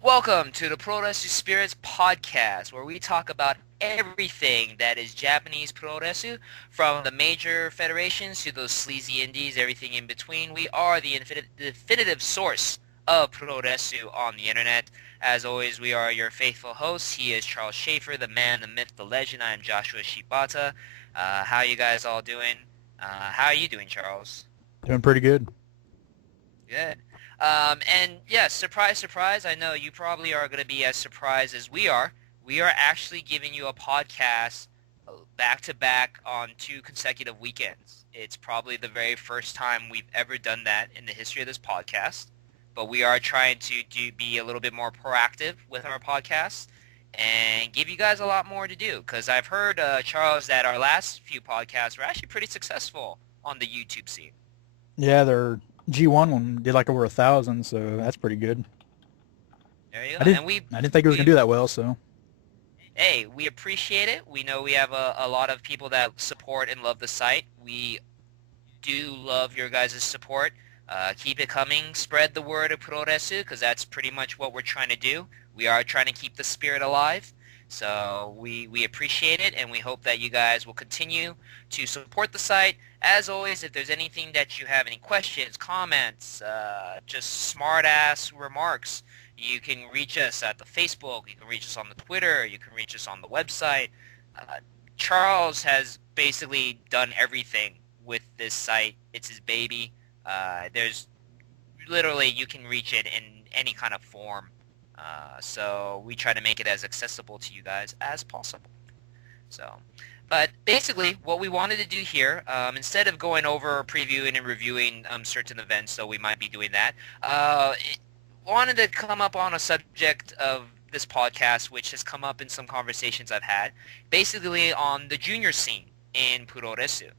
Welcome to the Puroresu Spirits podcast, where we talk about everything that is Japanese Puroresu, from the major federations to those sleazy indies, everything in between. We are the definitive source of Puroresu on the internet. As always, we are your faithful hosts. He is Charles Schaefer, the man, the myth, the legend. I am Joshua Shibata. How you guys all doing? How are you doing, Charles? Doing pretty good. Good. And yes, surprise, surprise. I know you probably are going to be as surprised as we are. We are actually giving you a podcast back to back on 2 consecutive weekends. It's probably the very first time we've ever done that in the history of this podcast. But we are trying to be a little bit more proactive with our podcasts and give you guys a lot more to do. Because I've heard, Charles, that our last few podcasts were actually pretty successful on the YouTube scene. Yeah, their G1 one did like over 1,000, so that's pretty good. There you I go. didn't And we I didn't think it was gonna we do that well, so hey, we appreciate it. We know we have a lot of people that support and love the site. We do love your guys' support. Keep it coming. Spread the word of Puroresu because that's pretty much what we're trying to do. We are trying to keep the spirit alive. So we appreciate it, and we hope that you guys will continue to support the site. As always, if there's anything that you have any questions, comments, just smart-ass remarks, you can reach us at the Facebook, you can reach us on the Twitter, you can reach us on the website. Uh, Charles has basically done everything with this site. It's his baby. There's literally you can reach it in any kind of form. So we try to make it as accessible to you guys as possible. So, but basically, what we wanted to do here, instead of going over previewing and reviewing certain events, so we might be doing that, wanted to come up on a subject of this podcast, which has come up in some conversations I've had, basically on the junior scene in Puroresu.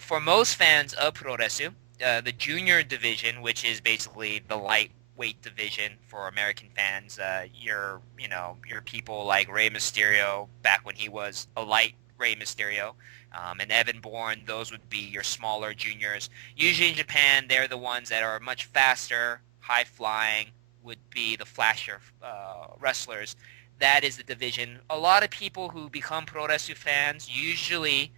For most fans of Puroresu, the junior division, which is basically the lightweight division for American fans, your people like Rey Mysterio back when he was a light Rey Mysterio, and Evan Bourne, those would be your smaller juniors. Usually in Japan, they're the ones that are much faster, high flying, would be the flasher wrestlers. That is the division. A lot of people who become Puroresu fans usually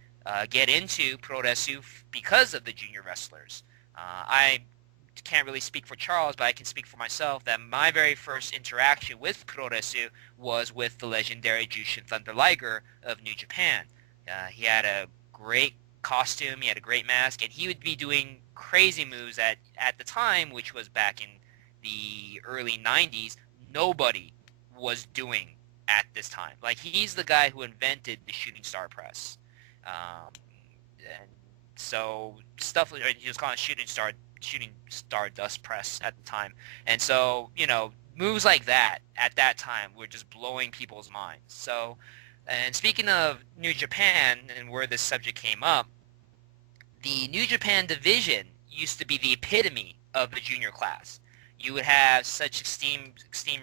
get into Puroresu because of the junior wrestlers. I can't really speak for Charles, but I can speak for myself that my very first interaction with Puroresu was with the legendary Jushin Thunder Liger of New Japan. He had a great costume, he had a great mask, and he would be doing crazy moves at the time, which was back in the early 90s, nobody was doing at this time. Like, he's the guy who invented the shooting star press. And so stuff like he was calling it shooting star dust press at the time. And so, moves like that at that time were just blowing people's minds. So, and speaking of New Japan and where this subject came up, the New Japan division used to be the epitome of the junior class. You would have such esteemed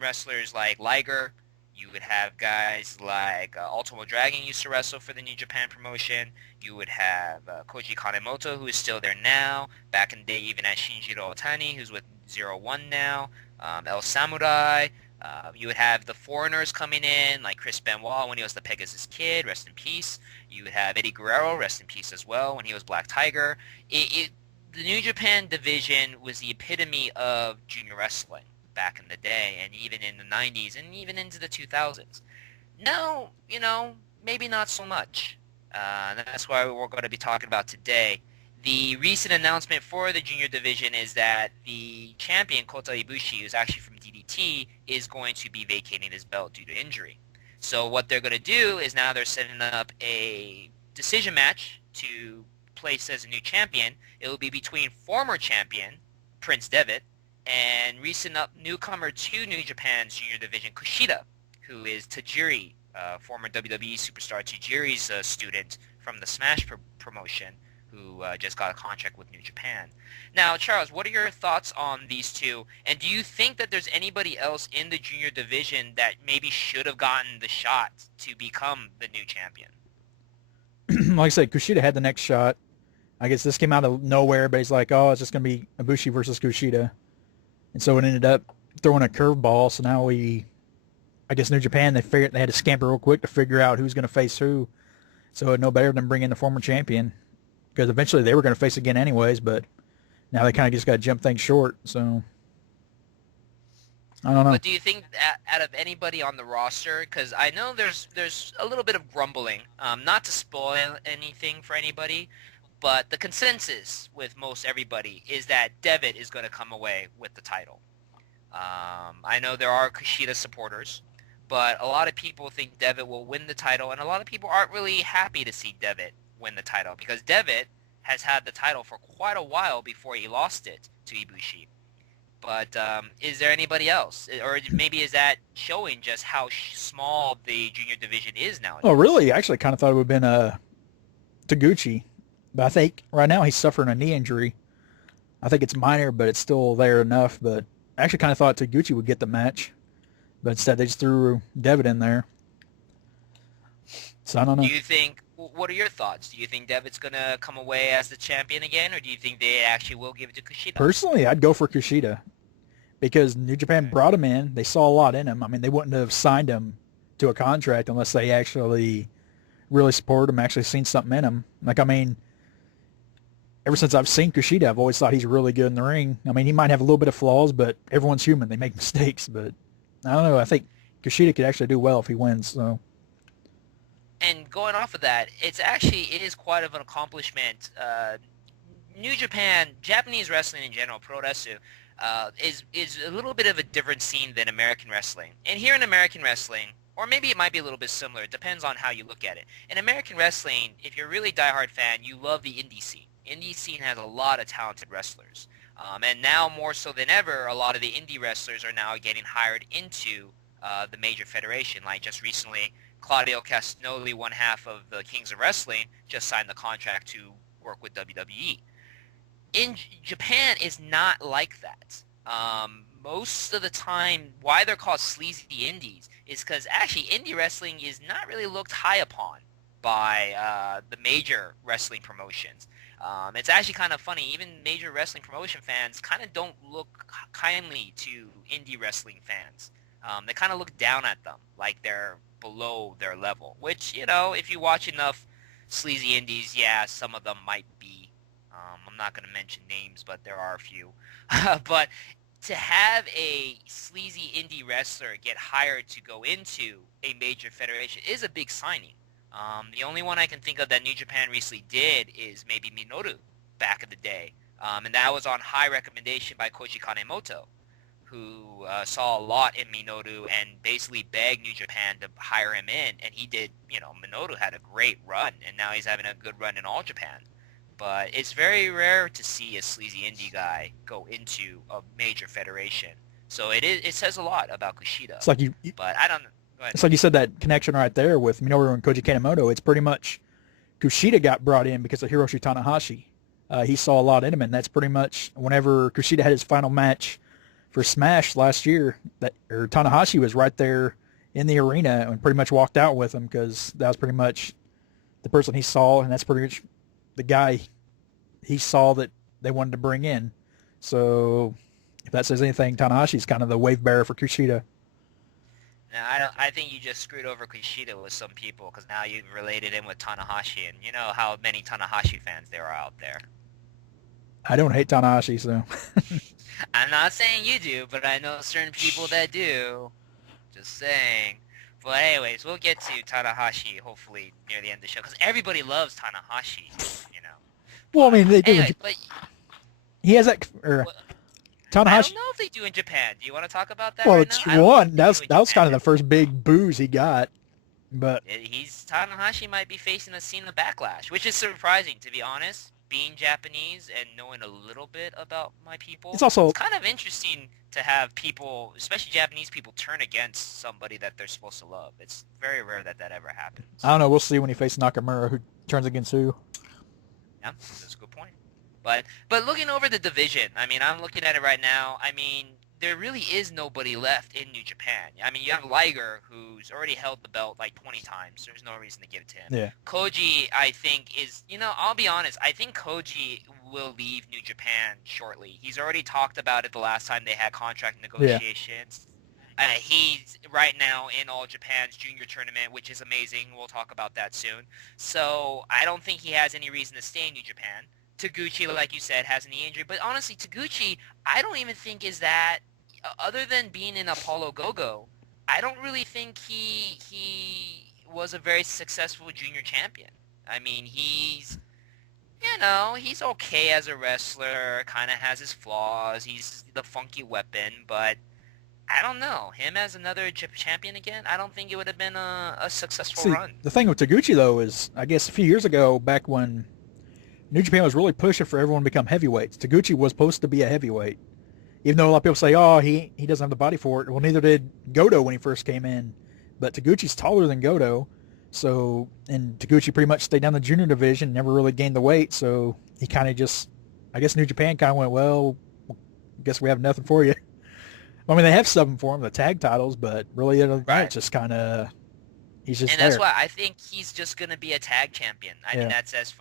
wrestlers like Liger. You would have guys like Ultimo Dragon used to wrestle for the New Japan promotion. You would have Koji Kanemoto, who is still there now. Back in the day, even at Shinjiro Otani, who's with Zero One now. El Samurai. You would have the foreigners coming in, like Chris Benoit when he was the Pegasus Kid, rest in peace. You would have Eddie Guerrero, rest in peace as well, when he was Black Tiger. The New Japan division was the epitome of junior wrestling back in the day, and even in the 90s, and even into the 2000s. Now, maybe not so much. That's why we're going to be talking about today. The recent announcement for the junior division is that the champion, Kota Ibushi, who's actually from DDT, is going to be vacating his belt due to injury. So what they're going to do is now they're setting up a decision match to place as a new champion. It will be between former champion, Prince Devitt, and recent newcomer to New Japan's junior division, Kushida, who is Tajiri, former WWE superstar Tajiri's student from the Smash promotion, who just got a contract with New Japan. Now, Charles, what are your thoughts on these two? And do you think that there's anybody else in the junior division that maybe should have gotten the shot to become the new champion? like I said, Kushida had the next shot. I guess this came out of nowhere, but he's like, oh, it's just gonna be Ibushi versus Kushida, and so it ended up throwing a curveball. So now I guess New Japan, they had to scamper real quick to figure out who's going to face who. So no better than bring in the former champion, because eventually they were going to face again anyways. But now they kind of just got to jump things short. So I don't know. But do you think that out of anybody on the roster, because I know there's a little bit of grumbling, not to spoil anything for anybody, but the consensus with most everybody is that Devitt is going to come away with the title. I know there are Kushida supporters, but a lot of people think Devitt will win the title, and a lot of people aren't really happy to see Devitt win the title, because Devitt has had the title for quite a while before he lost it to Ibushi. But is there anybody else? Or maybe is that showing just how small the junior division is nowadays? Oh, really? I actually kind of thought it would have been Taguchi. But I think right now he's suffering a knee injury. I think it's minor, but it's still there enough. But I actually kind of thought Taguchi would get the match. But instead they just threw Devitt in there. So I don't know. Do you think, what are your thoughts? Do you think Devitt's going to come away as the champion again, or do you think they actually will give it to Kushida? Personally, I'd go for Kushida. Because New Japan brought him in. They saw a lot in him. I mean, they wouldn't have signed him to a contract unless they actually really supported him, actually seen something in him. Like, I mean, ever since I've seen Kushida, I've always thought he's really good in the ring. I mean, he might have a little bit of flaws, but everyone's human. They make mistakes. But I don't know. I think Kushida could actually do well if he wins. So. And going off of that, it is quite of an accomplishment. New Japan, Japanese wrestling in general, Puroresu, is a little bit of a different scene than American wrestling. And here in American wrestling, or maybe it might be a little bit similar, it depends on how you look at it. In American wrestling, if you're a really diehard fan, you love the indie scene. Indie scene has a lot of talented wrestlers. And now more so than ever, a lot of the indie wrestlers are now getting hired into the major federation. Like just recently, Claudio Castagnoli, one half of the Kings of Wrestling, just signed the contract to work with WWE. In Japan, is not like that. Most of the time, why they're called sleazy indies is because actually indie wrestling is not really looked high upon by the major wrestling promotions. It's actually kind of funny. Even major wrestling promotion fans kind of don't look kindly to indie wrestling fans. They kind of look down at them like they're below their level, which, you know, if you watch enough sleazy indies, yeah, some of them might be. I'm not going to mention names, but there are a few. But to have a sleazy indie wrestler get hired to go into a major federation is a big signing. The only one I can think of that New Japan recently did is maybe Minoru back in the day. And that was on high recommendation by Koji Kanemoto, who saw a lot in Minoru and basically begged New Japan to hire him in. And he did, you know, Minoru had a great run, and now he's having a good run in All Japan. But it's very rare to see a sleazy indie guy go into a major federation. So it says a lot about Kushida. It's like but I don't know. It's like you said, that connection right there with Minoru and Koji Kanemoto. It's pretty much Kushida got brought in because of Hiroshi Tanahashi. He saw a lot in him, and that's pretty much whenever Kushida had his final match for Smash last year, Tanahashi was right there in the arena and pretty much walked out with him because that was pretty much the person he saw, and that's pretty much the guy he saw that they wanted to bring in. So if that says anything, Tanahashi's kind of the wave bearer for Kushida. Now, I think you just screwed over Kushida with some people because now you've related him with Tanahashi, and you know how many Tanahashi fans there are out there. I don't hate Tanahashi, so. I'm not saying you do, but I know certain people that do. Just saying. But anyways, we'll get to Tanahashi hopefully near the end of the show because everybody loves Tanahashi, you know. Well, I mean, they do. Anyway, but he has that. Tanahashi. I don't know if they do in Japan. Do you want to talk about that? Well, right it's now? one. That was kind of the first big booze he got, but Tanahashi might be facing a scene of backlash, which is surprising to be honest. Being Japanese and knowing a little bit about my people, it's kind of interesting to have people, especially Japanese people, turn against somebody that they're supposed to love. It's very rare that ever happens. I don't know. We'll see when he faces Nakamura, who turns against who. Yeah, that's a good point. But looking over the division, I mean, I'm looking at it right now. I mean, there really is nobody left in New Japan. I mean, you have Liger, who's already held the belt like 20 times. There's no reason to give it to him. Yeah. Koji, I think, is, I'll be honest. I think Koji will leave New Japan shortly. He's already talked about it the last time they had contract negotiations. He's right now in All Japan's junior tournament, which is amazing. We'll talk about that soon. So I don't think he has any reason to stay in New Japan. Taguchi, like you said, has a knee injury. But honestly, Taguchi, I don't even think is that, other than being in Apollo Go-Go, I don't really think he was a very successful junior champion. I mean, he's okay as a wrestler, kind of has his flaws. He's the funky weapon, but I don't know. Him as another champion again, I don't think it would have been a successful run. The thing with Taguchi, though, is I guess a few years ago, back when New Japan was really pushing for everyone to become heavyweights, Taguchi was supposed to be a heavyweight. Even though a lot of people say, oh, he doesn't have the body for it. Well, neither did Goto when he first came in. But Taguchi's taller than Goto. And Taguchi pretty much stayed down the junior division, never really gained the weight. So he kind of just, I guess New Japan kind of went, well, I guess we have nothing for you. I mean, they have something for him, the tag titles, but really, it's just kind of, he's just and there. That's why I think he's just going to be a tag champion. I mean,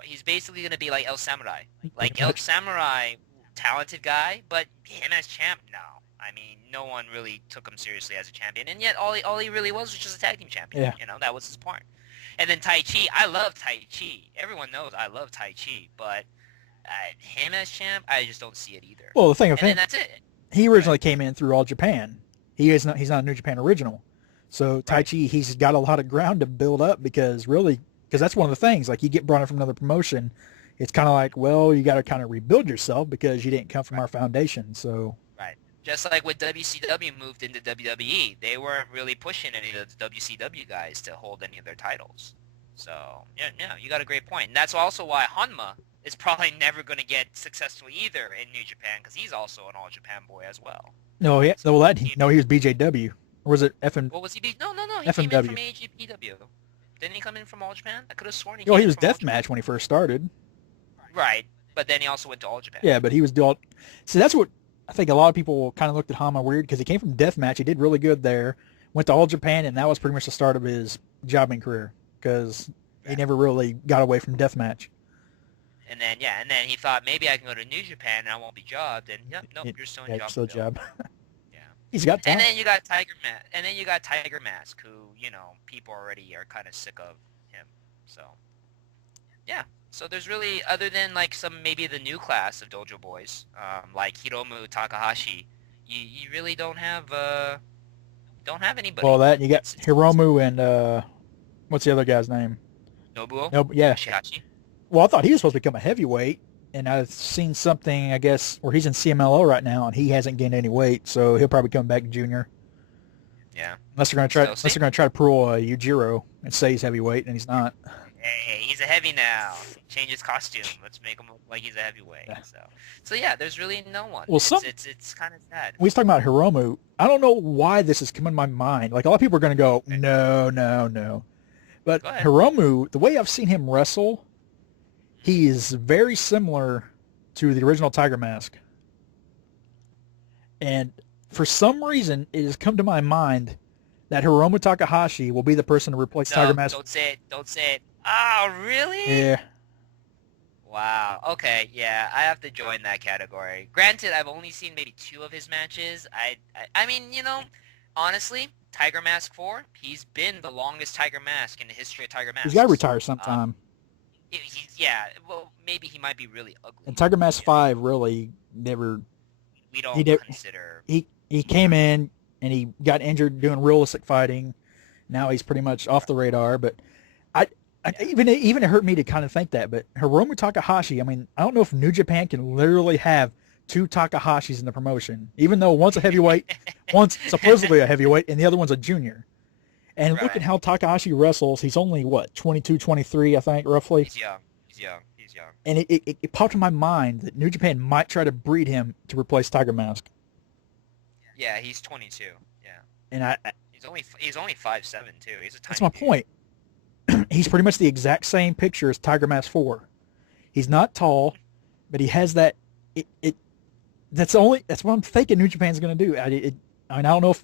he's basically going to be like El Samurai. Like El Samurai, talented guy, but him as champ, no. I mean, no one really took him seriously as a champion, and yet all he really was just a tag team champion. Yeah. That was his point. And then Tai Chi, I love Tai Chi. Everyone knows I love Tai Chi, but him as champ, I just don't see it either. Well, the thing of him, and that's it. He originally came in through All Japan. He's not a New Japan original. So Tai Chi, he's got a lot of ground to build up because that's one of the things. Like, you get brought in from another promotion, it's kind of like, well, you got to kind of rebuild yourself because you didn't come from our foundation. So right, just like when WCW moved into WWE, they weren't really pushing any of the WCW guys to hold any of their titles. So yeah, you got a great point, and that's also why Honma is probably never going to get successful either in New Japan because he's also an All Japan boy as well. No, he was BJW. Or was it FM? What was he? No. He FMW. came in from NJPW. Didn't he come in from All Japan? I could have sworn he he was Deathmatch when he first started. Right, but then he also went to All Japan. Yeah, but he was doing. See, that's what I think a lot of people kind of looked at Honma weird because he came from Deathmatch. He did really good there. Went to All Japan, and that was pretty much the start of his jobbing career because he never really got away from Deathmatch. And then he thought maybe I can go to New Japan and I won't be jobbed. And you're still in job. Still job. Yeah. He's got talent. And then you got Tiger Mask, who people already are kind of sick of him. So yeah. So there's really, other than like maybe the new class of Dojo Boys, like Hiromu Takahashi, you really don't have anybody. Well, you got Hiromu and what's the other guy's name? Nobuo. Yeah. Shihachi. Well, I thought he was supposed to become a heavyweight, and I've seen something, I guess, where he's in CMLL right now, and he hasn't gained any weight, so he'll probably come back junior. Yeah. Unless they're going to try to pull Yujiro and say he's heavyweight, and he's not. Hey, he's a heavy now. Change his costume. Let's make him look like he's a heavyweight. Yeah. So yeah, there's really no one. Well, it's kind of sad. We was talking about Hiromu. I don't know why this is coming to my mind. Like, a lot of people are going to go, no. But Hiromu, the way I've seen him wrestle, he is very similar to the original Tiger Mask. And for some reason, it has come to my mind that Hiromu Takahashi will be the person to replace Tiger Mask. Don't say it. Oh, really? Yeah. Wow. Okay. Yeah, I have to join that category. Granted, I've only seen maybe 2 of his matches. I mean, honestly, Tiger Mask 4, he's been the longest Tiger Mask in the history of Tiger Mask. He's got to retire sometime. Well, maybe he might be really ugly. And Tiger Mask 5 really never... We don't consider... He came in, and he got injured doing realistic fighting. Now he's pretty much off the radar, but even it hurt me to kind of think that. But Hiromu Takahashi, I mean, I don't know if New Japan can literally have 2 Takahashis in the promotion, even though one's a heavyweight, one's supposedly a heavyweight, and the other one's a junior. And look at how Takahashi wrestles. He's only, 22, 23, I think, roughly. He's young. And it popped in my mind that New Japan might try to breed him to replace Tiger Mask. Yeah, he's 22. Yeah. And he's only 5'7" too. He's a tiny That's my point. He's pretty much the exact same picture as Tiger Mask 4. He's not tall, but he has that That's what I'm thinking New Japan's going to do. I mean, I don't know if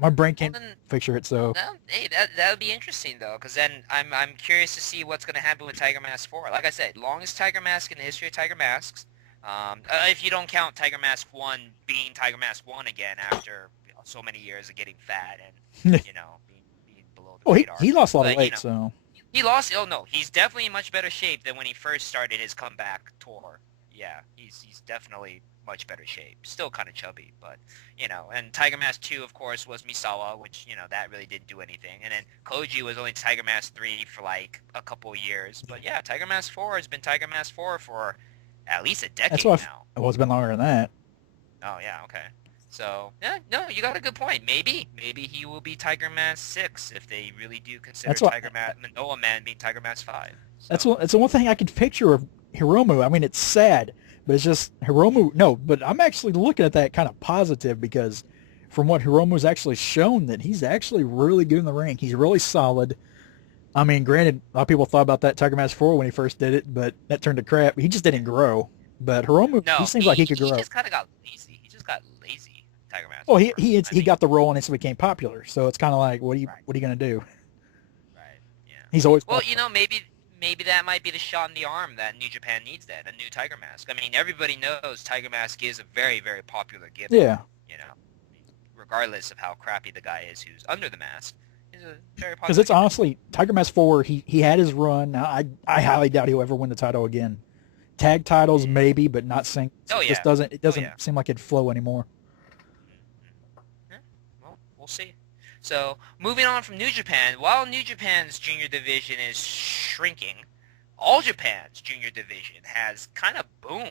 my brain Well can't then, picture it. So no, hey, that would be interesting though, because then I'm curious to see what's going to happen with Tiger Mask 4. Like I said, longest Tiger Mask in the history of Tiger Masks. If you don't count Tiger Mask 1 being Tiger Mask 1 again after so many years of getting fat and being below the well, he radar. he lost a lot of But weight. So he lost. Oh no, he's definitely in much better shape than when he first started his comeback tour. Yeah, he's definitely much better shape. Still kind of chubby, but And Tiger Mask 2, of course, was Misawa, which that really didn't do anything. And then Koji was only Tiger Mask 3 for like a couple of years. But yeah, Tiger Mask 4 has been Tiger Mask 4 for at least a that's decade why. now. Well, it's been longer than that. Oh yeah, okay. So yeah, no, you got a good point. Maybe he will be Tiger Mask 6 if they really do consider That's why. Tiger Mask Manoa Man being Tiger Mask 5. That's So. what. It's the one thing I could picture of Hiromu. I mean, it's sad, but it's just Hiromu. No, but I'm actually looking at that kind of positive because from what Hiromu's actually shown, that he's actually really good in the ring. He's really solid. I mean, granted, a lot of people thought about that Tiger Mask 4 when he first did it, but that turned to crap. He just didn't grow. But Hiromu, he No, seems like he he could he grow. just kind of got lazy. He just got lazy, Tiger Mask Well, 4. I he mean, got the role and instantly became popular. So it's kind of like, right, what are you gonna do? right, yeah. He's always Well, popular. maybe that might be the shot in the arm that New Japan needs. That a new Tiger Mask. I mean, everybody knows Tiger Mask is a very very popular gimmick. Yeah, Regardless of how crappy the guy is who's under the mask, he's a very because popular it's gimmick. honestly Tiger Mask 4. He had his run. Now I highly doubt he'll ever win the title again. Tag titles maybe, but not singles. Oh yeah, It oh yeah. doesn't seem like it'd flow anymore. Mm-hmm. Yeah, well, we'll see. So, moving on from New Japan, while New Japan's junior division is shrinking, All Japan's junior division has kind of boomed.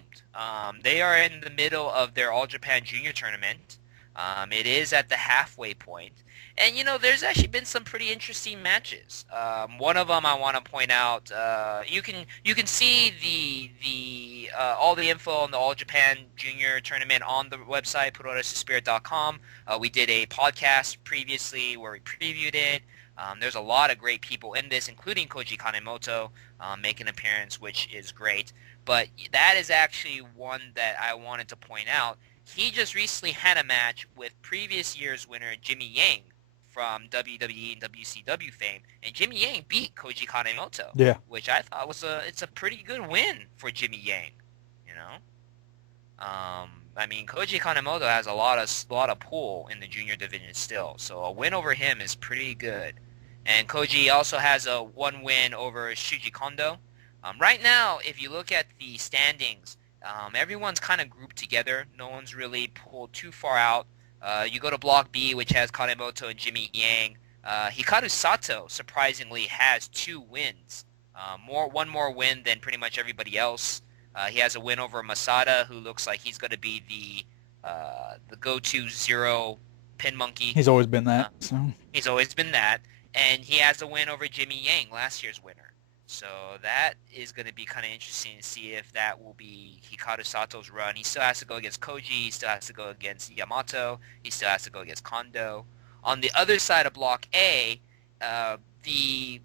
They are in the middle of their All Japan Junior tournament. It is at the halfway point. And, there's actually been some pretty interesting matches. One of them I want to point out. You can see the all the info on the All Japan Junior tournament on the website puroresuspirit.com. We did a podcast previously where we previewed it. There's a lot of great people in this, including Koji Kanemoto make an appearance, which is great. But that is actually one that I wanted to point out. He just recently had a match with previous year's winner Jimmy Yang from WWE and WCW fame, and Jimmy Yang beat Koji Kanemoto, Yeah, which I thought it's a pretty good win for Jimmy Yang. You know, I mean Koji Kanemoto has a lot of pull in the junior division still, so a win over him is pretty good. And Koji also has a one win over Shuji Kondo. Right now, if you look at the standings, everyone's kind of grouped together. No one's really pulled too far out. You go to Block B, which has Kanemoto and Jimmy Yang. Hikaru Sato, surprisingly, has 2 wins. One more win than pretty much everybody else. He has a win over Masada, who looks like he's going to be the go-to zero pin monkey. he's always been Uh, that. So he's always been that. And he has a win over Jimmy Yang, last year's winner. So that is going to be kind of interesting to see if that will be Hikaru Sato's run. He still has to go against Koji. He still has to go against Yamato. He still has to go against Kondo. On the other side of Block A, the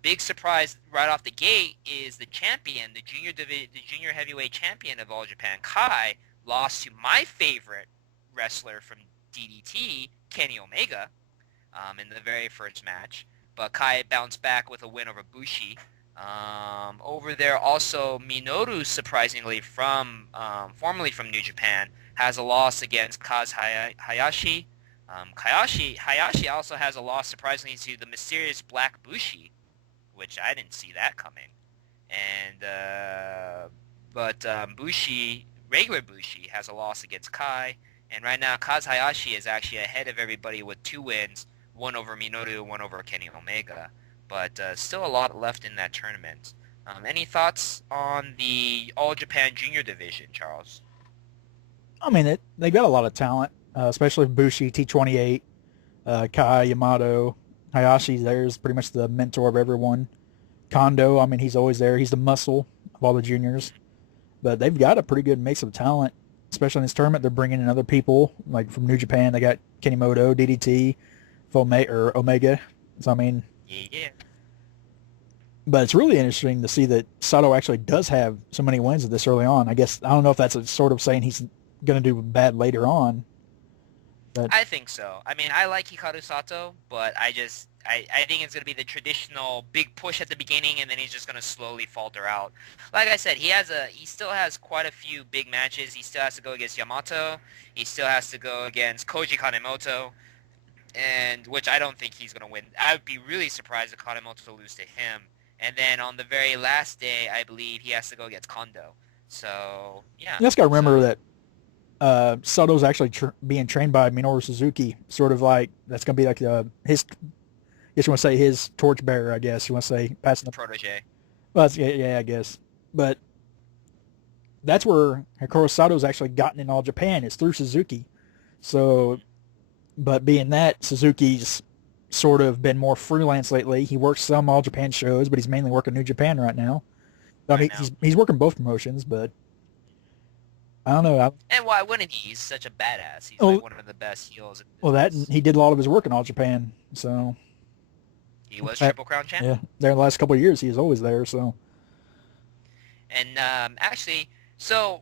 big surprise right off the gate is the champion, the junior heavyweight champion of All Japan, Kai, lost to my favorite wrestler from DDT, Kenny Omega, in the very first match. But Kai bounced back with a win over Bushi. Over there also, Minoru, surprisingly, formerly from New Japan, has a loss against Kaz Hayashi. Hayashi also has a loss, surprisingly, to the mysterious Black Bushi, which I didn't see that coming. But Bushi, regular Bushi, has a loss against Kai. And right now, Kaz Hayashi is actually ahead of everybody with 2 wins, one over Minoru, one over Kenny Omega. But still a lot left in that tournament. Any thoughts on the All Japan Junior division, Charles? I mean, they got a lot of talent, especially Bushi, T28, Kai, Yamato, Hayashi's there is pretty much the mentor of everyone. Kondo, I mean, he's always there. He's the muscle of all the juniors. But they've got a pretty good mix of talent, especially in this tournament. They're bringing in other people, like from New Japan. They got Kenimoto, DDT, Omega. So, I mean, Yeah. But it's really interesting to see that Sato actually does have so many wins this early on. I guess I don't know if that's a sort of saying he's going to do bad later on. But I think so. I mean, I like Hikaru Sato, but I think it's going to be the traditional big push at the beginning, and then he's just going to slowly falter out. Like I said, he still has quite a few big matches. He still has to go against Yamato. He still has to go against Koji Kanemoto, and which I don't think he's going to win. I would be really surprised if Kanemoto lose to him. And then on the very last day, I believe he has to go against Kondo. So yeah. you just got to remember So that Sato's actually being trained by Minoru Suzuki, sort of like that's going to be like his. I guess you want to say his torchbearer. I guess you want to say passing the. protege. Well, yeah, I guess. But that's where Hikaru Sato's actually gotten in All Japan is through Suzuki. So, but being that Suzuki's sort of been more freelance lately, he works some All Japan shows, but he's mainly working New Japan right now. I Right mean, now. he's working both promotions, but I don't know. And why wouldn't he? He's such a badass. He's Oh, like one of the best heels in well, that business. he did a lot of his work in All Japan. So, He was that, Triple Crown champ. yeah, there in the last couple of years, he is always there. So, And actually, so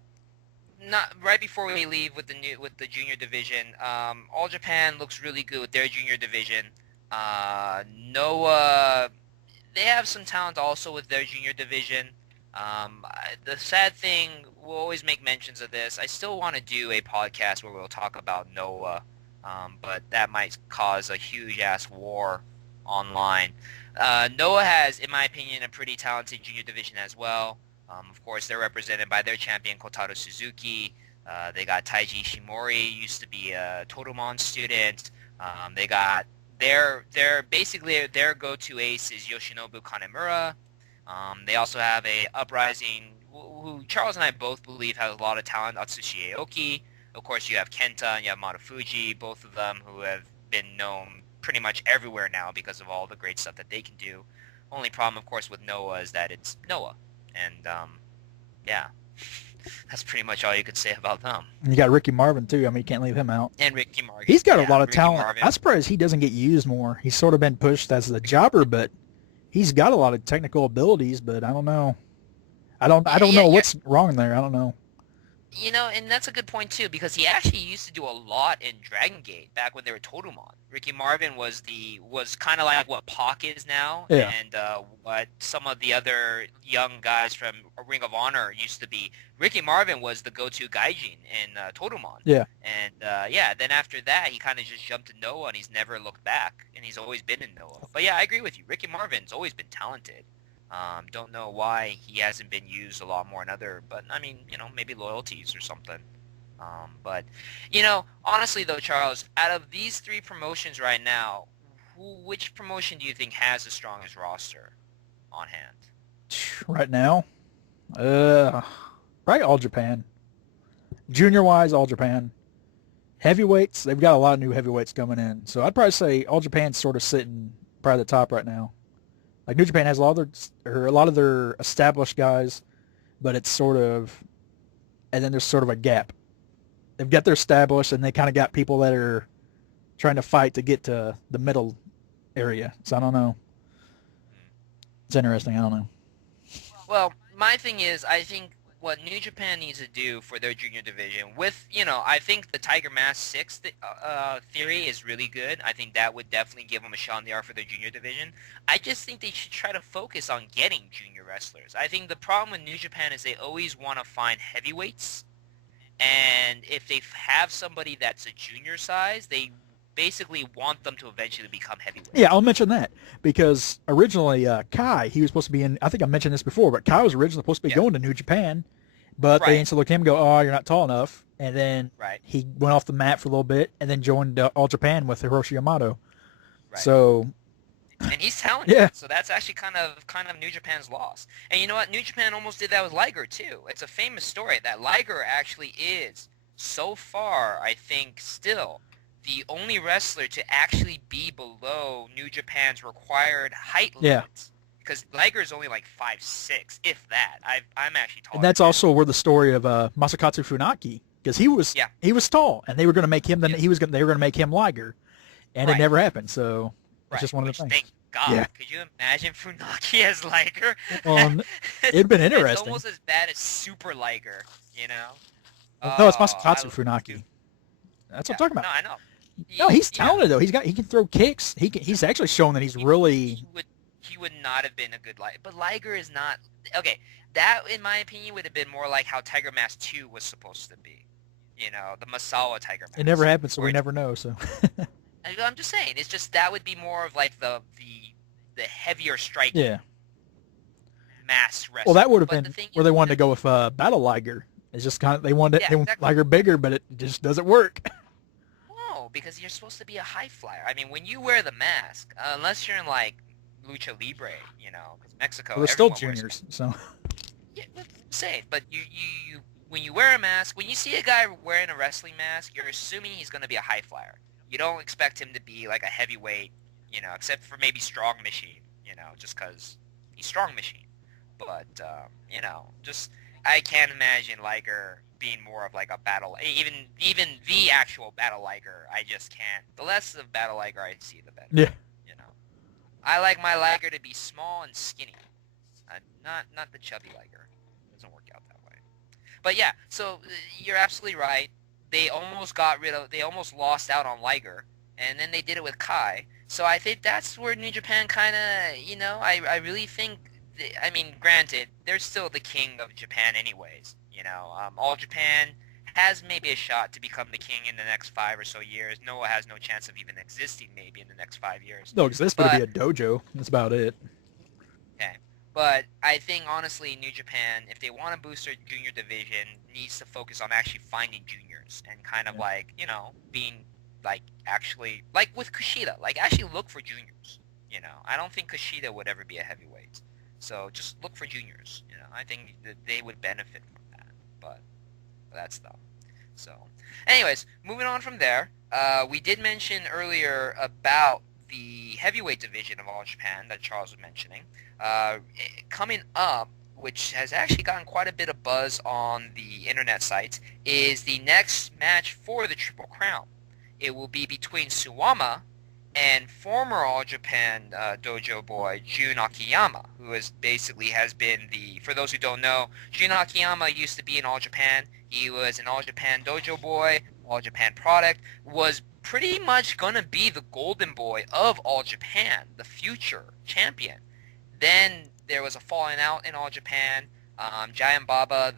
not right before we leave with the junior division, All Japan looks really good with their junior division. Noah, they have some talent also with their junior division. The sad thing, we'll always make mentions of this. I still want to do a podcast where we'll talk about Noah, but that might cause a huge ass war online. Noah has, in my opinion, a pretty talented junior division as well. Of course, they're represented by their champion Kotaro Suzuki. They got Taiji Ishimori, used to be a Totemon student. They got their basically their go-to ace is Yoshinobu Kanemura. They also have a uprising who Charles and I both believe has a lot of talent, Atsushi Aoki. Of course, you have Kenta and you have Marufuji, both of them who have been known pretty much everywhere now because of all the great stuff that they can do. Only problem, of course, with Noah is that it's Noah. And, yeah, that's pretty much all you could say about them. you got Ricky Marvin too. I mean, you can't leave him out. And Ricky Marvin. He's got a Yeah, lot of Ricky talent. Marvin. I'm surprised he doesn't get used more. He's sort of been pushed as a jobber, but he's got a lot of technical abilities. But I don't know. I don't Yeah, know yeah, what's wrong there. I don't know. you know, and that's a good point too, because he actually used to do a lot in Dragon Gate back when they were Totemon. Ricky Marvin was kind of like what Pac is now, Yeah, and what some of the other young guys from Ring of Honor used to be. Ricky Marvin was the go-to gaijin in Totemon, yeah. and yeah, then after that he kind of just jumped to Noah, and he's never looked back, and he's always been in Noah. But yeah, I agree with you. Ricky Marvin's always been talented. Don't know why he hasn't been used a lot more in other, but I mean, you know, maybe loyalties or something. But, you know, honestly though, Charles, out of these three promotions right now, which promotion do you think has the strongest roster on hand? Right now, right, All Japan. Junior wise, All Japan. Heavyweights, they've got a lot of new heavyweights coming in. So I'd probably say All Japan's sort of sitting probably at the top right now. Like New Japan has a lot of their established guys, but it's sort of, and then there's sort of a gap. They've got their established, and they kind of got people that are trying to fight to get to the middle area. So I don't know. It's interesting. I don't know. Well, my thing is, I think what New Japan needs to do for their junior division with, you know, I think the Tiger Mask 6 theory is really good. I think that would definitely give them a shot in the arm for their junior division. I just think they should try to focus on getting junior wrestlers. I think the problem with New Japan is they always want to find heavyweights, and if they have somebody that's a junior size, they basically want them to eventually become Yeah, I'll heavyweights. mention that because originally Kai, he was supposed to be in. I think I mentioned this before, but Kai was originally supposed to be Yeah. going to New Japan, but they Right, instantly looked at him and go, "Oh, you're not tall enough," and then right, he went off the mat for a little bit, and then joined All Japan with Hiroshi Yamato. right. So And he's talented, yeah, so that's actually kind of New Japan's loss. And you know what? New Japan almost did that with Liger too. It's a famous story that Liger actually is, so far, I think, still the only wrestler to actually be below New Japan's required height yeah, limit. Because Liger is only like 5'6", if that. I'm actually and taller that's than him. also where the story of Masakatsu Funaki, because Yeah, he was tall, and they were going to make him yeah, they were going to make him Liger, and it right, never happened. So it's right. just one of Which the things. God, Yeah. could you imagine Funaki as Liger? Well, it'd been It's interesting. almost as bad as Super Liger, you know? No, it's Oh, I Masakatsu love dude. Funaki. That's what I'm Yeah, talking no, about. I know. No, he's Yeah, talented though. He can throw kicks. He's actually shown that he's he, really. he would not have been a good Liger, but Liger is not okay. That, in my opinion, would have been more like how Tiger Mask 2 was supposed to be. You know, the Masawa Tiger It never Mask, happened, so where we it's never know. So I'm just saying, it's just that would be more of like the heavier striking yeah. mass Well, wrestler. that would have But the been thing where is, they wanted to go with Battle Liger. It's just kind of they yeah, want exactly. Liger bigger, but it just doesn't work. No, because you're supposed to be a high flyer. I mean, when you wear the mask, unless you're in like lucha libre, you know, because But Mexico, we're still everyone wears juniors, so yeah, but say, but you when you wear a mask, when you see a guy wearing a wrestling mask, you're assuming he's going to be a high flyer. You don't expect him to be like a heavyweight, you know, except for maybe Strong Machine, you know, just because he's Strong Machine. But you know, just I can't imagine Liger being more of like a battle, even the actual battle Liger. I just can't. The less of battle Liger I see, the better. yeah. You know, I like my Liger to be small and skinny, not the chubby Liger. It doesn't work out that way. But yeah, so you're absolutely right. They almost lost out on Liger, and then they did it with Kai. So I think that's where New Japan kind of, you know, I really think, I mean, granted, they're still the king of Japan anyways. You know, All Japan has maybe a shot to become the king in the next 5 or so years. Noah has no chance of even existing maybe in the next 5 years. Still exists, but it'd be But a dojo. That's about it. okay. But I think honestly, New Japan, if they want to boost their junior division, needs to focus on actually finding juniors and kind of Yeah. like, you know, being like actually like with Kushida, like actually look for juniors. You know, I don't think Kushida would ever be a heavyweight. So just look for juniors. You know, I think that they would benefit from that. But that's them. So, anyways, moving on from there, we did mention earlier about the heavyweight division of All Japan that Charles was mentioning. Coming up, which has actually gotten quite a bit of buzz on the internet sites, is the next match for the Triple Crown. It will be between Suwama and former All Japan dojo boy Jun Akiyama, who has been for those who don't know, Jun Akiyama used to be in All Japan. He was an All Japan dojo boy, All Japan product, was pretty much gonna be the golden boy of All Japan, the future champion. Then there was a falling out in All Japan. Giant Baba,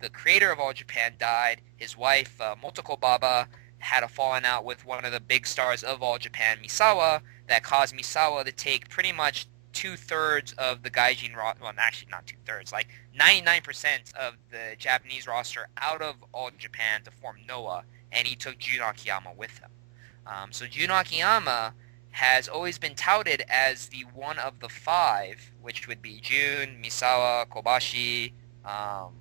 the creator of All Japan, died. His wife, Motoko Baba, had a falling out with one of the big stars of All Japan, Misawa, that caused Misawa to take pretty much two-thirds of the Gaijin roster, well, actually not two-thirds, like 99% of the Japanese roster out of All Japan to form Noah, and he took Jun Akiyama with him. So Jun Akiyama has always been touted as the one of the five, which would be Jun, Misawa, Kobashi, I'm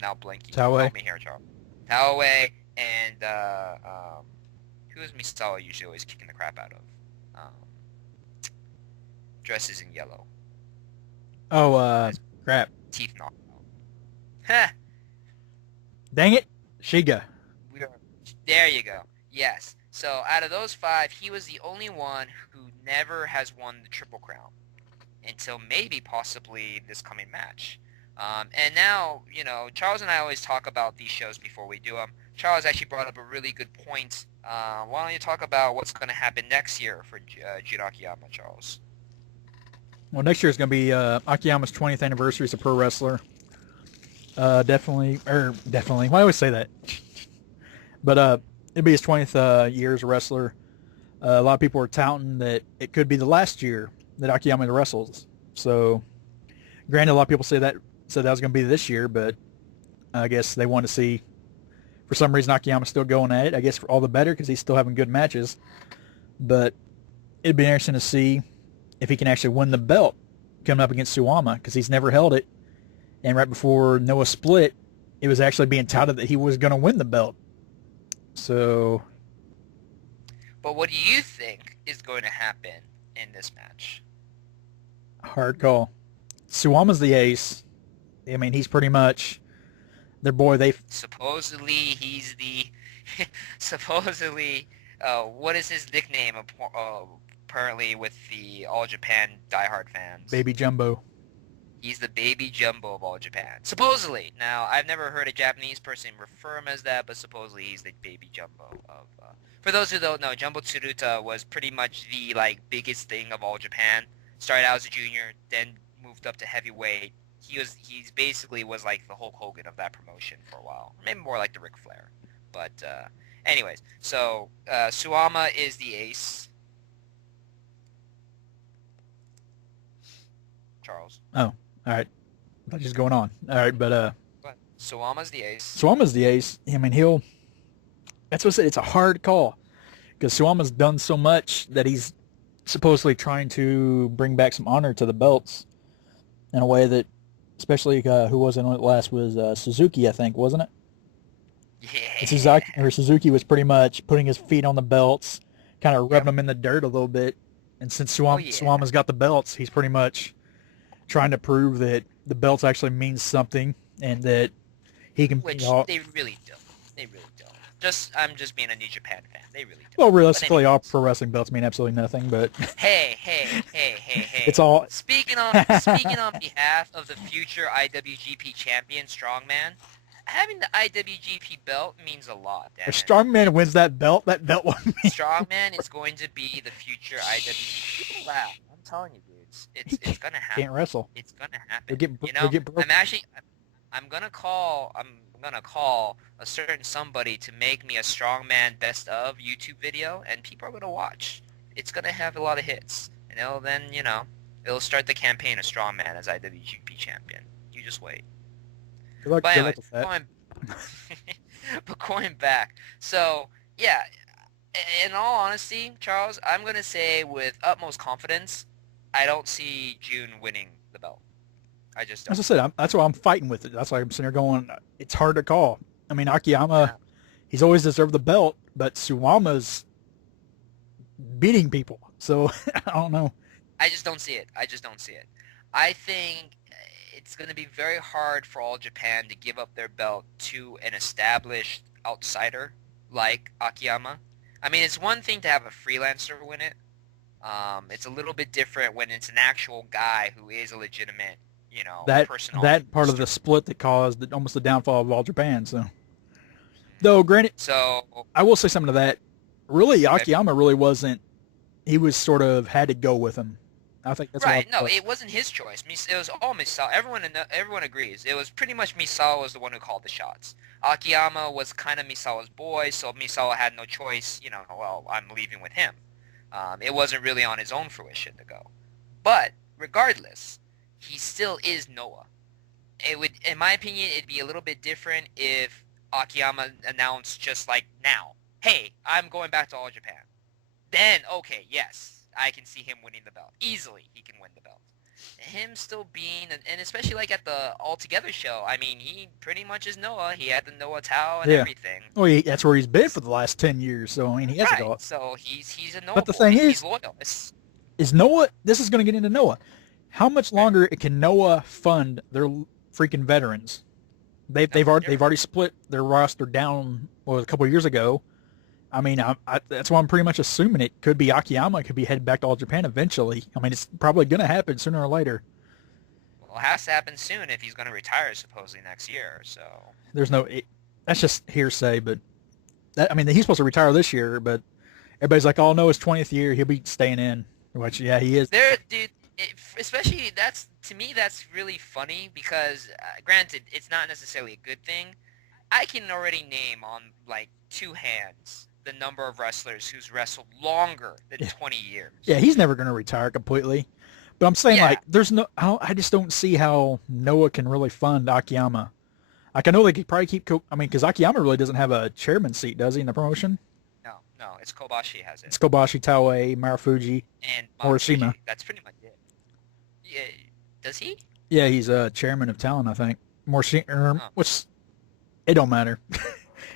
now blanking. Taue. Help me here, Charles. Taue, and who is Misawa usually always kicking the crap out of? Dresses in yellow. Oh, crap. Teeth knocked out. Heh. Dang it. Shiga. There you go. Yes. So out of those five, he was the only one who never has won the Triple Crown until maybe possibly this coming match. And now, you know, Charles and I always talk about these shows before we do them. Charles actually brought up a really good point. Why don't you talk about what's going to happen next year for Jun Akiyama, Charles? Well, next year is going to be Akiyama's 20th anniversary as a pro wrestler. Definitely. Why do I always say that? But it'll be his 20th year as a wrestler. A lot of people are touting that it could be the last year that Akiyama wrestles. So, granted, a lot of people said that was going to be this year, but I guess they want to see, for some reason, Akiyama's still going at it. I guess for all the better because he's still having good matches. But it'd be interesting to see if he can actually win the belt coming up against Suwama because he's never held it. And right before Noah split, it was actually being touted that he was going to win the belt. So, but what do you think is going to happen in this match? hard call. Suwama's the ace. I mean, he's pretty much their boy. Supposedly he's the supposedly what is his nickname? apparently with the All Japan diehard fans. Baby Jumbo. He's the baby jumbo of All Japan. Supposedly. Now, I've never heard a Japanese person refer him as that, but supposedly he's the baby jumbo of... For those who don't know, Jumbo Tsuruta was pretty much the, like, biggest thing of All Japan. Started out as a junior, then moved up to heavyweight. He's basically was like the Hulk Hogan of that promotion for a while. Maybe more like the Ric Flair. But, anyways. So, Suwama is the ace. Charles. Oh, all right. That's just going on. All right, but Suwama's the ace. Suwama's the ace. I mean, he'll. That's what I said. It's a hard call because Suwama's done so much that he's supposedly trying to bring back some honor to the belts in a way that, especially who was in it last was Suzuki, I think, wasn't it? Yeah. And Suzuki was pretty much putting his feet on the belts, kind of rubbing them in the dirt a little bit. And since Suwama's got the belts, he's pretty much trying to prove that the belts actually means something and that he can. Which they really don't. They really don't. I'm just being a New Japan fan. They really don't. Well, realistically, all pro wrestling belts mean absolutely nothing. But hey! It's all speaking on behalf of the future IWGP champion Strongman. Having the IWGP belt means a lot. If Strongman wins that belt will mean... Strongman is going to be the future IWGP. People laugh. I'm telling you, dudes. It's gonna happen. Can't wrestle. It's gonna happen. I'm gonna call a certain somebody to make me a Strongman best of YouTube video, and people are gonna watch. It's gonna have a lot of hits, and it'll start the campaign of Strongman as IWGP champion. You just wait. Good luck, But good anyway, luck with that. going back, so yeah, in all honesty, Charles, I'm gonna say with utmost confidence, I don't see June winning the belt. I just don't. As I said, that's why I'm fighting with it. That's why I'm sitting here going, it's hard to call. I mean, Akiyama, he's always deserved the belt, but Suwama's beating people. So, I don't know. I just don't see it. I think it's going to be very hard for All Japan to give up their belt to an established outsider like Akiyama. I mean, it's one thing to have a freelancer win it. It's a little bit different when it's an actual guy who is a legitimate, person. That part of the split that caused almost the downfall of All Japan. So, though, granted, I will say something to that. Really, Akiyama really wasn't. He was sort of had to go with him. I think that's right. No, it wasn't his choice. It was all Misawa. Everyone agrees. It was pretty much Misawa was the one who called the shots. Akiyama was kind of Misawa's boy, so Misawa had no choice. Well, I'm leaving with him. It wasn't really on his own fruition to go. But regardless, he still is Noah. It would, in my opinion, it'd be a little bit different if Akiyama announced just like now, "Hey, I'm going back to All Japan." Then, okay, yes. I can see him winning the belt. Easily, he can win the belt. Him still being, and especially like at the All Together show, I mean, he pretty much is Noah. He had the Noah towel and everything. Well, that's where he's been for the last 10 years, so I mean, he has to go. So he's a Noah. But the thing he's loyal. Is Noah, this is going to get into Noah. How much longer can Noah fund their freaking veterans? They've already split their roster down, a couple of years ago. I mean, that's why I'm pretty much assuming it could be Akiyama could be headed back to All Japan eventually. I mean, it's probably going to happen sooner or later. Well, it has to happen soon if he's going to retire supposedly next year. So there's that's just hearsay, but he's supposed to retire this year, but everybody's like, "Oh no, his 20th year, he'll be staying in." Which, yeah, he is. Dude. Especially to me, that's really funny because, granted, it's not necessarily a good thing. I can already name on like two hands the number of wrestlers who's wrestled longer than 20 years. Yeah, he's never going to retire completely. But I'm saying, I just don't see how Noah can really fund Akiyama. Like, I know they could probably keep, because Akiyama really doesn't have a chairman seat, does he, in the promotion? No, it's Kobashi has it. It's Kobashi, Taue, Marufuji, and Morishima. That's pretty much it. Yeah, does he? Yeah, he's a chairman of talent, I think. Morishima, which, it don't matter.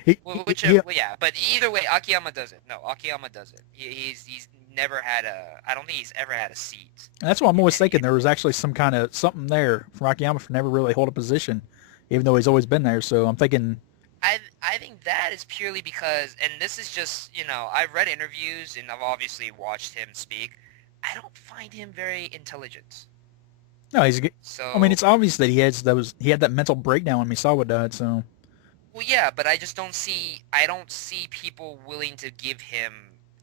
But either way, Akiyama does it. No, Akiyama does it. He's never had I don't think he's ever had a seat. That's why I'm always thinking there was actually some kind of something there for Akiyama for never really hold a position, even though he's always been there. So I'm thinking. I think that is purely because, and this is just, I've read interviews and I've obviously watched him speak. I don't find him very intelligent. No, he's good. I mean, So, it's obvious that he had that mental breakdown when Misawa died. So well, yeah, but I don't see people willing to give him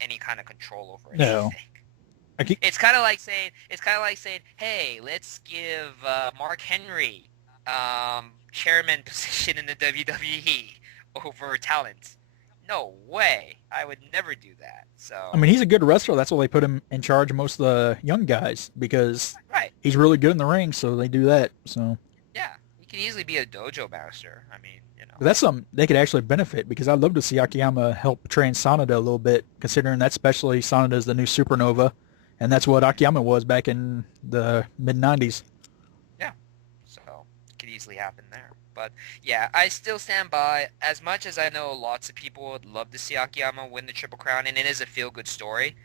any kind of control over no, anything. I keep, It's kind of like saying, hey, let's give Mark Henry chairman position in the WWE over talent. No way. I would never do that. I So, mean, he's a good wrestler. That's why they put him in charge of most of the young guys because right. he's really good in the ring. So they do that. So Yeah. He could easily be a dojo master. I mean, you know. that's something they could actually benefit because I'd love to see Akiyama help train Sanada a little bit, considering that especially Sanada is the new supernova, and that's what Akiyama was back in the mid '90s. Yeah. So, it could easily happen there. But, yeah, I still stand by, as much as I know lots of people would love to see Akiyama win the Triple Crown, and it is a feel-good story,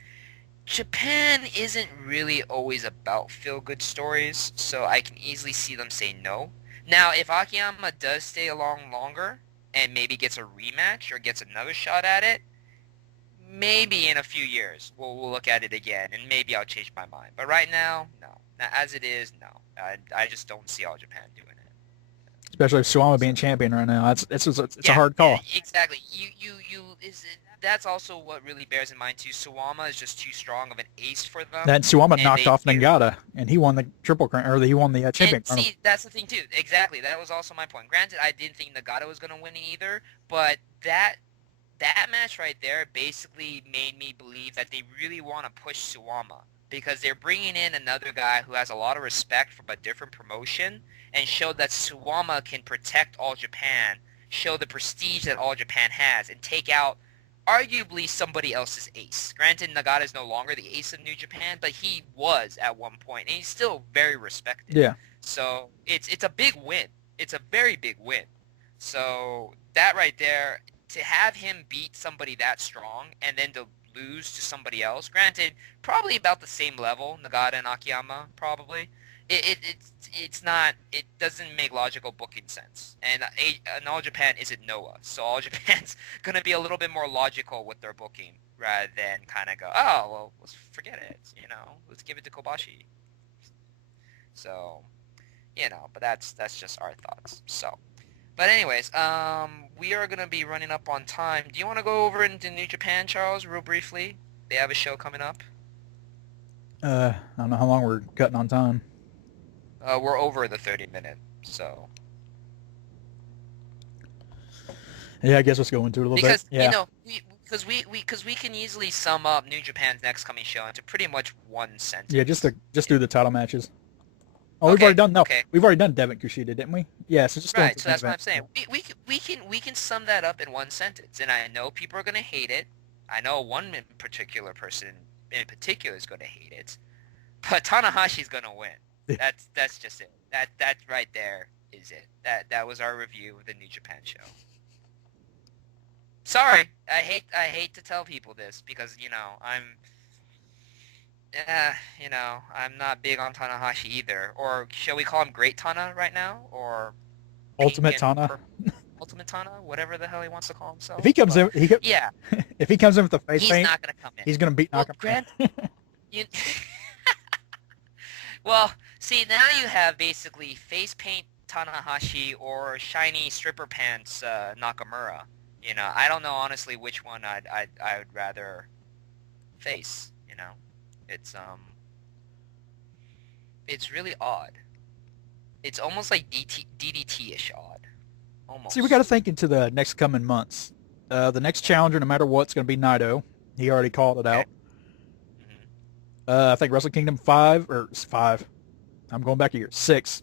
Japan isn't really always about feel-good stories, so I can easily see them say no. Now, if Akiyama does stay along longer and maybe gets a rematch or gets another shot at it, maybe in a few years we'll look at it again and maybe I'll change my mind. But right now, no. Now, as it is, no. I just don't see All Japan doing it. Especially with Suwama So. being champion right now, it's a Yeah, hard yeah, call. exactly. That's also what really bears in mind too. Suwama is just too strong of an ace for them, That Suwama and knocked they off fear. Nagata, and he won the triple crown, or he won the And champion crown. see, that's the thing too. Exactly. That was also my point. Granted, I didn't think Nagata was going to win either, but that match right there basically made me believe that they really want to push Suwama because they're bringing in another guy who has a lot of respect from a different promotion and showed that Suwama can protect All Japan, show the prestige that All Japan has, and take out arguably somebody else's ace. Granted, Nagata is no longer the ace of New Japan, but he was at one point, and he's still very respected. Yeah, So it's a big win. It's a very big win. So that right there, to have him beat somebody that strong and then to lose to somebody else, granted, probably about the same level, Nagata and Akiyama, probably. It's not. It doesn't make logical booking sense. And All Japan isn't Noah, so All Japan's gonna be a little bit more logical with their booking rather than kind of go, oh well, let's forget it. Let's give it to Kobashi. So, but that's just our thoughts. So, but anyways, we are gonna be running up on time. Do you want to go over into New Japan, Charles, real briefly? They have a show coming up. I don't know how long we're cutting on time. We're over the 30 minute, so Yeah, I guess let's go into it a little bit. because Yeah, we can easily sum up New Japan's next coming show into pretty much one yeah, sentence. just do the title matches. Oh, we've already Okay, done no, okay, we've already done Devin Kushida, didn't we? Yeah, so just go into right. the So main that's what event. I'm saying. We can sum that up in one sentence, and I know people are gonna hate it. I know one particular person in particular is gonna hate it, but Tanahashi's gonna win. Yeah. That's just it. That right there is it. That was our review of the New Japan show. Sorry, I hate to tell people this because I'm not big on Tanahashi either. Or shall we call him Great Tana right now, or Pink Ultimate and Tana. Purple Ultimate Tana, whatever the hell he wants to call If himself. he comes But in, yeah, if he comes in with the face he's paint, not gonna come in. he's gonna beat Well, Nakamura. Grant, you, well, see now you have basically face paint Tanahashi or shiny stripper pants Nakamura. I don't know honestly which one I would rather face. It's it's really odd. It's almost like DDT-ish odd, See, we got to almost. think into the next coming months. The next challenger, no matter what, is going to be Naito. He already called it Okay. out. Hmm. I think Wrestle Kingdom 5 or 5. I'm going back a year 6.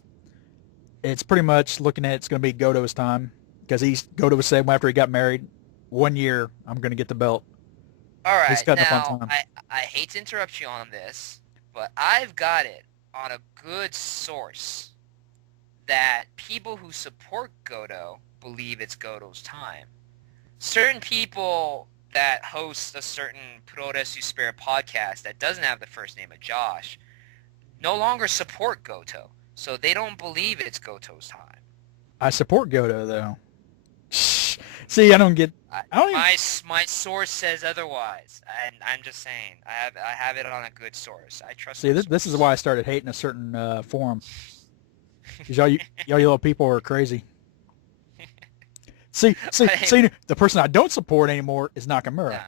It's pretty much looking at it's going to be Goto's time because Goto was saying after he got married, 1 year I'm going to get the belt. All He's right, cutting up on now time. I hate to interrupt you on this, but I've got it on a good source that people who support Goto believe it's Goto's time. Certain people that host a certain Puroresu Spirit podcast that doesn't have the first name of Josh no longer support Goto, so they don't believe it's Goto's time. I support Goto though. See, I don't get. I, I don't even. my source says otherwise, and I'm just saying I have it on a good source. I trust See, my this is why I source. started hating a certain forum. Because y'all little people are crazy. But anyway, See, the person I don't support anymore is Nakamura. yeah.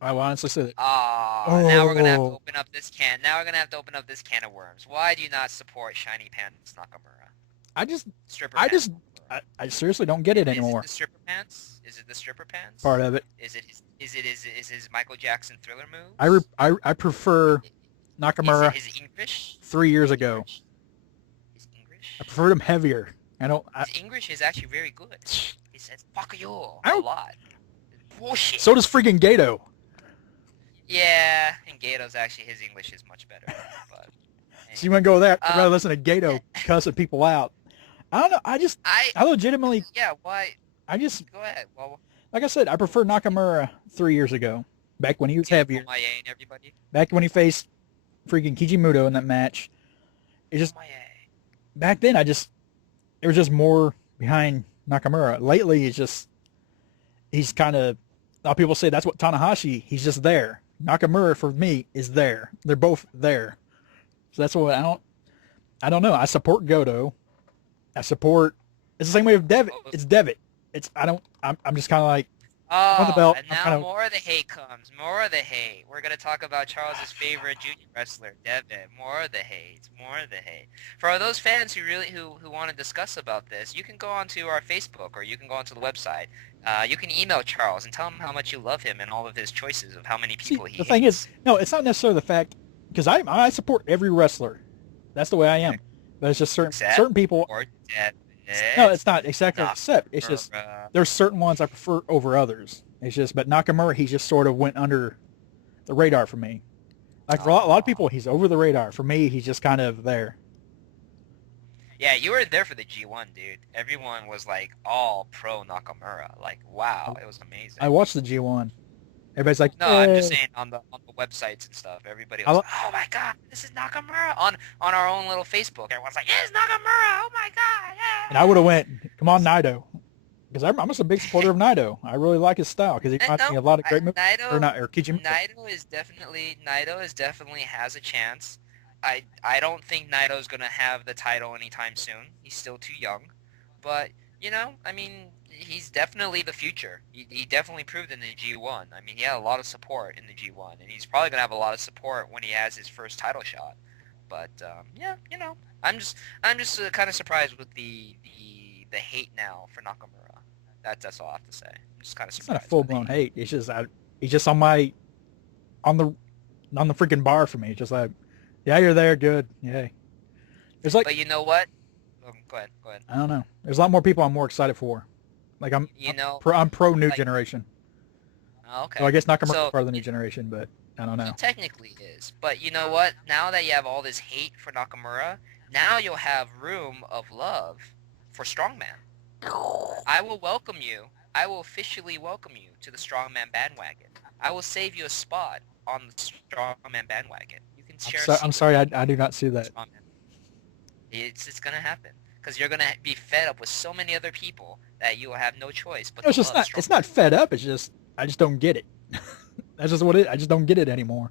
I will honestly say that. Now we're gonna have to Oh, open up this can. Now we're gonna have to open up this can of worms. Why do you not support Shiny Pants Nakamura? I just, Stripper I Pants just, Nakamura. I seriously don't get it Is it anymore. the stripper pants? Is it the stripper pants? Part of it. Is his Michael Jackson Thriller I re, moves? I prefer Is it Nakamura his English? 3 years His ago. English? His I English? preferred him heavier. I don't. His English is actually very good. He says "fuck you" I a don't. lot. Bullshit. So does freaking Gato. Yeah, and Gato's actually his English is much better. But So you anyway, want to go there? I'd um, rather listen to Gato cussing people out. I don't know. I I legitimately, yeah. Why? I just, Go ahead. Well, like I said, I prefer Nakamura 3 years ago. Back when he was Team heavier. Omaye and everybody. Back when he faced freaking Kijimuto in that match. It just, Omaye. back then, there was just more behind Nakamura. Lately, he's kind of, a lot of people say that's what Tanahashi, he's just there. Nakamura, for me, is there. They're both there. So that's what I don't know. I support Goto. It's the same way with Devitt. It's Devitt. I'm just kind of like, on the Oh, belt. and I'm now kind of, more of the hate comes. More of the hate. We're gonna talk about Charles's favorite junior wrestler, Devin. More of the hate. More of the hate. For those fans who want to discuss about this, you can go onto our Facebook or you can go onto the website. You can email Charles and tell him how much you love him and all of his choices of how many see, people he the thing is, hates. no, it's not necessarily the fact, because I support every wrestler. That's the way I am. Okay. But it's just Except certain people. for No, Devin it's not exactly except. It's just Nakamura. there's certain ones I prefer over others. It's just, but Nakamura, he just sort of went under the radar for me. Like for a lot of Aw. people, he's over the radar. For me, he's just kind of there. Yeah, you were there for the G1, dude. Everyone was like all pro Nakamura. Like, wow, it was I amazing. watched the G1. Everybody's like, No, I'm just yay. saying on the websites and stuff. Everybody I, was lo- like, "Oh my god, this is Nakamura!" On our own little Facebook. Everyone's like, "It's Nakamura! Oh my god, and I would have yeah!" went, come on, Naito. Because I'm just a big supporter of Naito. I really like his style because he And reminds me no, of a lot of great movies. Or Naito not, or Kijimoto. Naito is definitely has a chance. I don't think Naito's gonna have the title anytime soon. He's still too young, but I mean, he's definitely the future. He definitely proved in the G1. I mean, he had a lot of support in the G1, and he's probably gonna have a lot of support when he has his first title shot. But yeah, I'm just kind of surprised with the hate now for Nakamura. That's all I have to say. I'm just kind of It's not a surprised full by the blown hate. hate. It's just he's just on the on the freaking bar for me. It's just like, yeah, you're there, good, yay. There's like, But you know what? Go ahead. Go ahead. I don't know. There's a lot more people I'm more excited for. Like You know, I'm pro new like, generation. oh, So I okay. guess Nakamura's So part of the new generation, but I don't he know. technically is. But you know what? Now that you have all this hate for Nakamura, now you'll have room of love for Strongman. I will welcome you. I will officially welcome you to the Strongman bandwagon. I will save you a spot on the Strongman bandwagon. You can share a seat I'm with sorry, me I do not see on the that. Strongman. It's gonna happen because you're gonna be fed up with so many other people that you will have no choice but No, to it's just love not. It's Strongman. not fed up. It's just I just don't get it. That's just what it. I just don't get it anymore.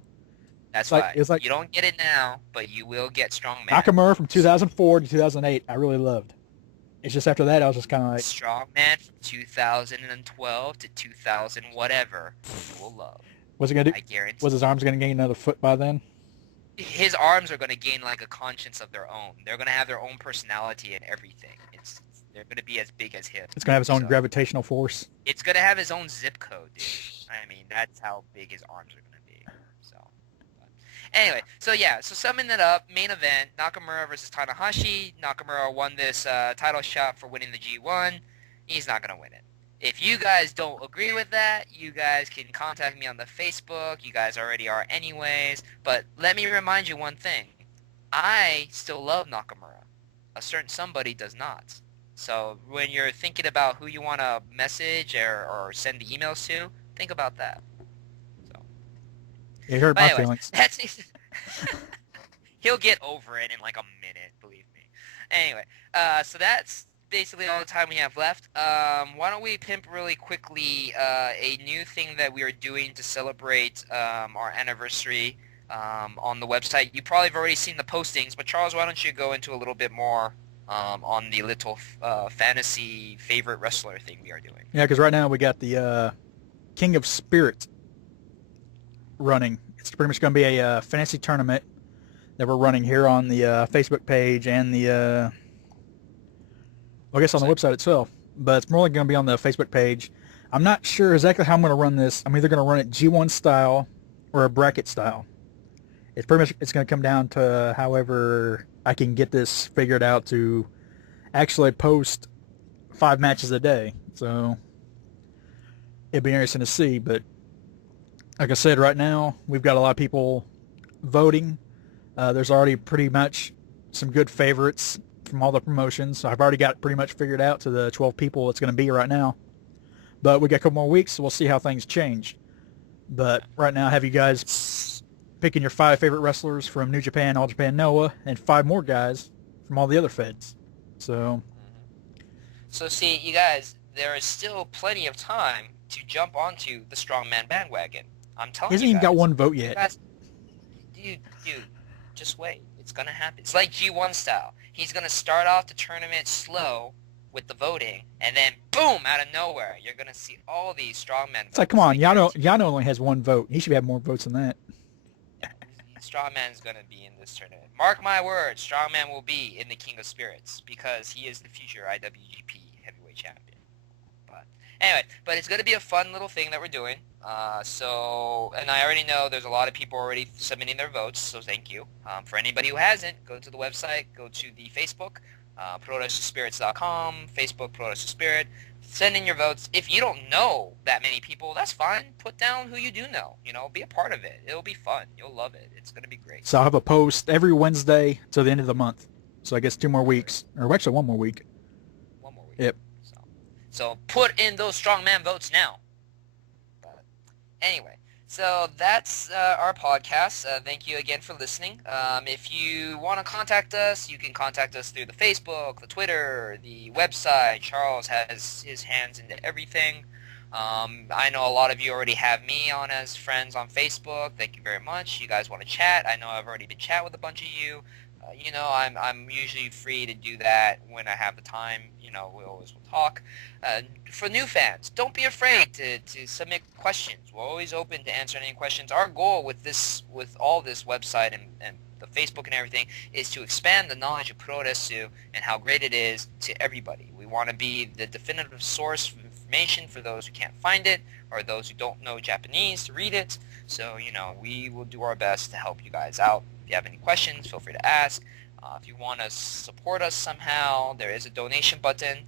That's It's why it's like you don't get it now, but you will get Strongman. Nakamura from 2004 to 2008. I really loved. It's just after that I was just kind of like, Strongman from 2012 to 2000 whatever, you will love. what's it gonna do? I guarantee. Was his arms gonna gain another foot by then? His arms are going to gain like a conscience of their own. They're going to have their own personality and everything. They're going to be as big as him. It's gonna have its own So gravitational force. it's going to have his own zip code, dude. I mean, that's how big his arms are going to be. So but anyway, so yeah, so summing it up, main event, Nakamura versus Tanahashi. Nakamura won this title shot for winning the G1. He's not going to win it. If you guys don't agree with that, you guys can contact me on the Facebook. You guys already are anyways. But let me remind you one thing. I still love Nakamura. A certain somebody does not. So when you're thinking about who you want to message or send the emails to, think about that. So, It hurt but my anyways, feelings. that's he'll get over it in like a minute, believe me. Anyway, so that's basically all the time we have left. Why don't we pimp really quickly a new thing that we are doing to celebrate our anniversary on the website. You probably have already seen the postings, but Charles, why don't you go into a little bit more on the little fantasy favorite wrestler thing we are doing? Yeah, because right now we got the King of Spirit running. It's pretty much going to be a fantasy tournament that we're running here on the Facebook page and the, I guess on the website itself. But it's more going to be on the Facebook page. I'm not sure exactly how I'm going to run this. I'm either going to run it G1 style or a bracket style. It's pretty much it's going to come down to however I can get this figured out to actually post 5 matches a day. So it'd be interesting to see. But like I said, right now we've got a lot of people voting. There's already pretty much some good favorites from all the promotions. So I've already got it pretty much figured out to the 12 people it's going to be right now. But we got a couple more weeks, so we'll see how things change. But right now, I have you guys picking your 5 favorite wrestlers from New Japan, All Japan, Noah, and 5 more guys from all the other feds. So see, you guys, there is still plenty of time to jump onto the Strongman bandwagon. I'm telling you guys. He hasn't even got 1 vote yet. Guys, dude, just wait. It's going to happen. It's like G1 style. He's going to start off the tournament slow with the voting, and then boom, out of nowhere, you're going to see all these strongman votes. It's like, come on, Yano only has 1 vote. He should have more votes than that. Strongman's going to be in this tournament. Mark my words, Strongman will be in the King of Spirits because he is the future IWGP Heavyweight Champion. But anyway, it's going to be a fun little thing that we're doing. And I already know there's a lot of people already submitting their votes, so thank you. For anybody who hasn't, go to the website, go to the Facebook, Puroresuspirits.com, Facebook Puroresu Spirit. Send in your votes. If you don't know that many people, that's fine. Put down who you do know. Be a part of it. It'll be fun. You'll love it. It's going to be great. So I'll have a post every Wednesday till the end of the month. So I guess 2 more weeks. Or actually 1 more week. 1 more week. Yep. So put in those strongman votes now. But anyway, so that's our podcast. Thank you again for listening. If you want to contact us, you can contact us through the Facebook, the Twitter, the website. Charles has his hands into everything. I know a lot of you already have me on as friends on Facebook. Thank you very much. You guys want to chat? I know I've already been chatting with a bunch of you. I'm usually free to do that when I have the time. We always will talk. For new fans, don't be afraid to submit questions. We're always open to answering any questions. Our goal with all this website and the Facebook and everything is to expand the knowledge of Puroresu and how great it is to everybody. We want to be the definitive source of information for those who can't find it or those who don't know Japanese to read it. So, we will do our best to help you guys out. If you have any questions, feel free to ask. If you want to support us somehow, there is a donation button.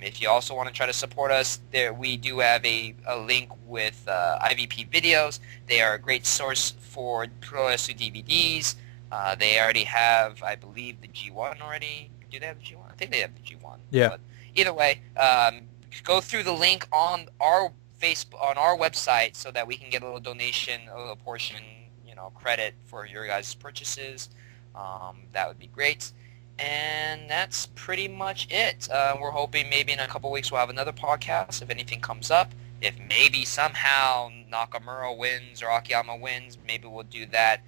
If you also want to try to support us, we do have a link with IVP videos. They are a great source for Puroresu DVDs. They already have, I believe, the G1 already. Do they have the G1? I think they have the G1. Yeah. But either way, go through the link on our website so that we can get a little donation, a little portion, credit for your guys' purchases. That would be great. And that's pretty much it. We're hoping maybe in a couple weeks we'll have another podcast if anything comes up. If maybe somehow Nakamura wins or Akiyama wins, maybe we'll do that.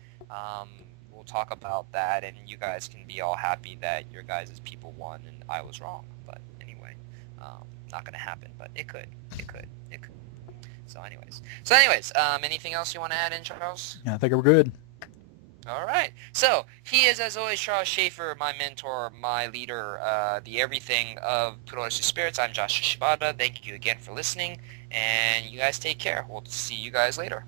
We'll talk about that, and you guys can be all happy that your guys' people won and I was wrong. But anyway, not going to happen, but it could. So anyways, anything else you want to add in, Charles? Yeah, I think we're good. All right. So he is, as always, Charles Schaefer, my mentor, my leader, the everything of Puroresu Spirits. I'm Josh Shibata. Thank you again for listening, and you guys take care. We'll see you guys later.